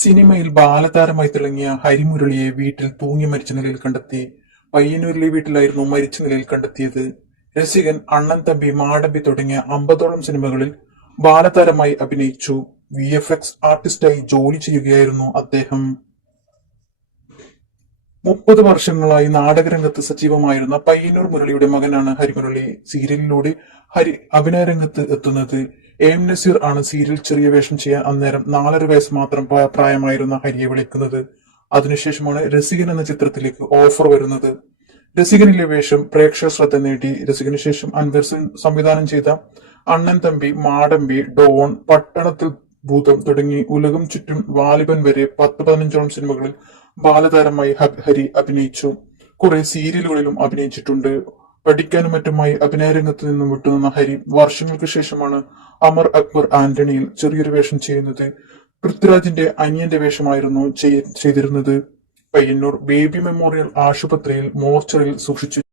സിനിമയിൽ ബാലതാരമായി തിളങ്ങിയ ഹരിമുരളിയെ വീട്ടിൽ തൂങ്ങി മരിച്ച നിലയിൽ കണ്ടെത്തി. പയ്യന്നൂരിലെ വീട്ടിലായിരുന്നു മരിച്ച നിലയിൽ കണ്ടെത്തിയത്. രസികൻ, അണ്ണൻ തമ്പി, മാടമ്പി തുടങ്ങിയ 50ഓളം സിനിമകളിൽ ബാലതാരമായി അഭിനയിച്ചു. VFX ആർട്ടിസ്റ്റായി ജോലി ചെയ്യുകയായിരുന്നു അദ്ദേഹം. 30 വർഷങ്ങളായി നാടകരംഗത്ത് സജീവമായിരുന്ന പയ്യന്നൂർ മുരളിയുടെ മകനാണ് ഹരിമുരളി. സീരിയലിലൂടെ ഹരി അഭിനയരംഗത്ത് എത്തുന്നത്. AM നസീർ ആണ് സീരിയൽ ചെറിയ വേഷം ചെയ്യാൻ അന്നേരം 4.5 വയസ്സ് മാത്രം പ്രായമായിരുന്ന ഹരിയെ വിളിക്കുന്നത്. അതിനുശേഷമാണ് രസികൻ എന്ന ചിത്രത്തിലേക്ക് ഓഫർ വരുന്നത്. രസികനിലെ വേഷം പ്രേക്ഷക ശ്രദ്ധ നേടി. രസികന് ശേഷം അൻവർ സംവിധാനം ചെയ്ത അണ്ണൻ തമ്പി, മാടമ്പി, ഡോൺ, പട്ടണത്തിൽ ഭൂതം തുടങ്ങി ഉലകം ചുറ്റും വാലിബൻ വരെ 10-15ഓളം സിനിമകളിൽ ബാലതാരമായി ഹരി അഭിനയിച്ചു. കുറെ സീരിയലുകളിലും അഭിനയിച്ചിട്ടുണ്ട്. പഠിക്കാനും മറ്റുമായി അഭിനയരംഗത്ത് നിന്നും വിട്ടുനിന്ന ഹരി വർഷങ്ങൾക്ക് ശേഷമാണ് അമർ അക്ബർ ആന്റണിയിൽ ചെറിയൊരു വേഷം ചെയ്യുന്നത്. പൃഥ്വിരാജിന്റെ അനിയന്റെ വേഷമായിരുന്നു ചെയ്തിരുന്നത്. പയ്യന്നൂർ ബേബി മെമ്മോറിയൽ ആശുപത്രിയിൽ മോർച്ചറിയിൽ സൂക്ഷിച്ചു.